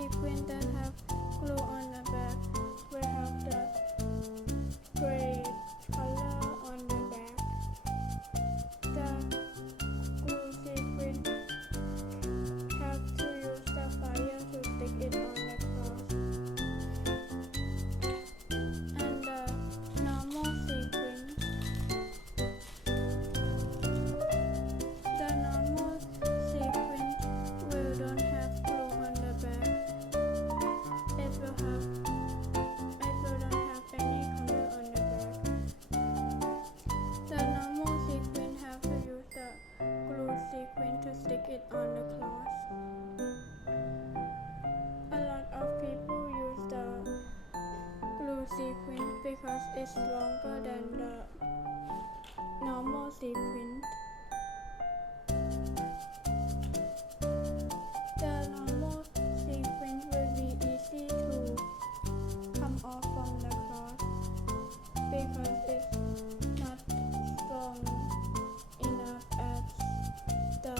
sequence that have glue on the back will have the gray color on the back. The glue sequence have to use the fire to stick it on the cloth. And the normal sequence, will don't have glue on the back. It will don't have any color on the back. The normal sequence have to use the glue sequence to stick it on the cloth. A lot of people use the glue sequence because it's longer than the normal sequence. The normal sequence will be easy to come off from the cloth because it's not strong enough as the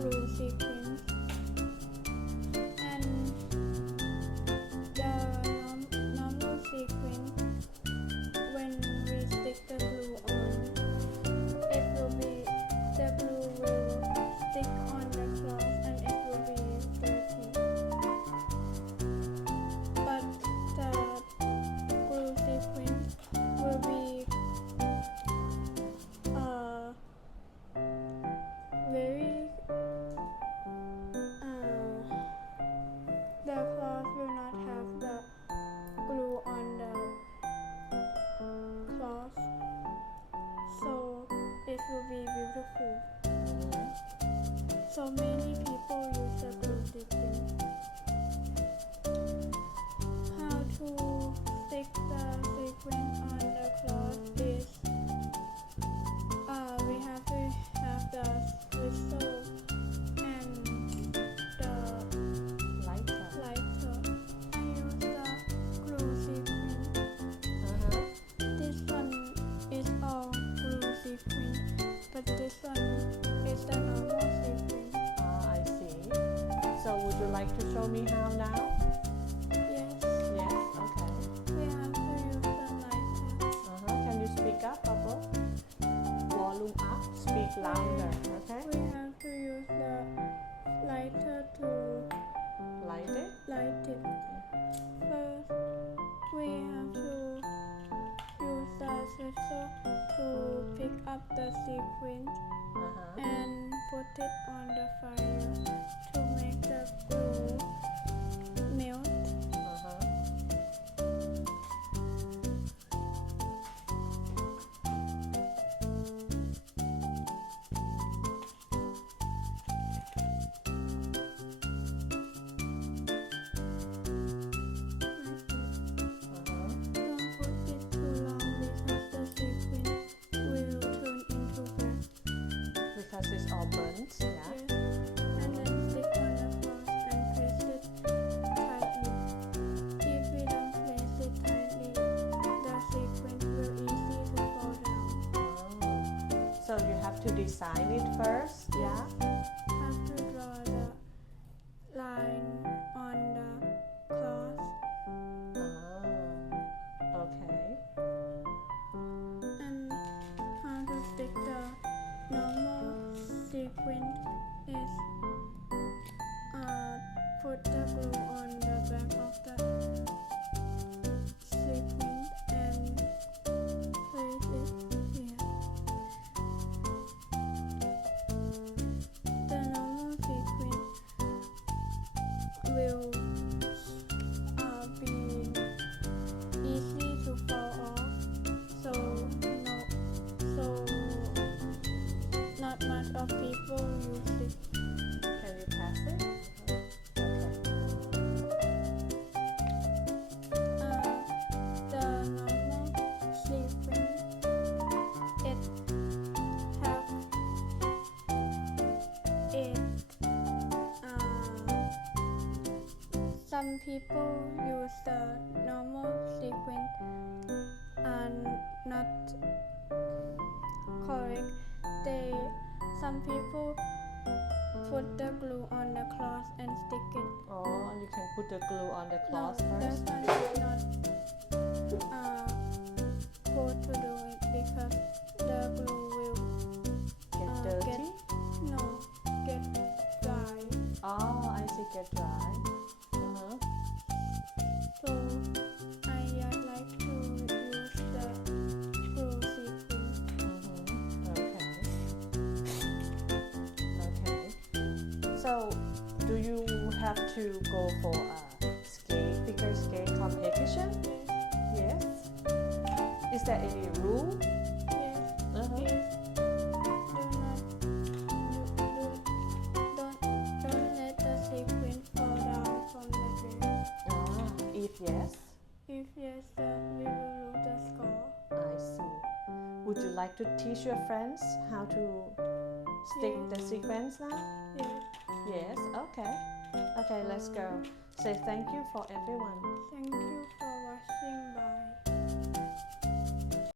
glue sequence. And the normal sequence, when we stick the glue on, it will be the glue will stick on the cloth and it will be dirty. But the glue sequence will be very the cloth will not have the glue on the cloth, so it will be beautiful. So many people use the glue sequence. How to stick the sequence on the cloth is we have to have the whistle and the lighter. I use the glue sequence. This one is all glue sequence, but this one is the normal sequence. I see. So would you like to show me how now? Yes, Okay. we have to use the lighter. Can you speak up, Bubble? Volume up, speak louder, okay? We have to use the lighter to Light it. First, we have to use the scissor to pick up the sequence and put it on the fire to make the glue melt. Don't put it too long because the sequence will turn into black. Because it's all burnt, yeah? Yes. And then stick on the cloth and press it tightly. If we don't press it tightly, the sequence will easy to fall down. So you have to design it first, yeah? Have to draw the line on the cloth. Okay. And how to stick the normal sequence is put the glue on the back of the sequence and place it here. The normal sequence will be easy to fall off, so not much of people use it. Can you pass it? The normal sequence, it have some people use the normal sequence and not correct. Some people put put the glue on the cloth and stick it. Oh, you can put the glue on the No, cloth that first. one is not good to do it because the glue will Get get dirty. get dry. Oh, I see. Get dry. Uh-huh. So I just like to use the glue sequin. Okay. Okay. So, do you have to go for a figure skate competition? Yes. Is there any rule? Yes. Uh-huh. If don't let the sequin fall down from the dress. If yes, If yes, then we will lose the score. I see. Would you like to teach your friends how to stick the sequence now? Yes. Yes. Okay. Okay. Let's go. Say thank you for everyone. Thank you for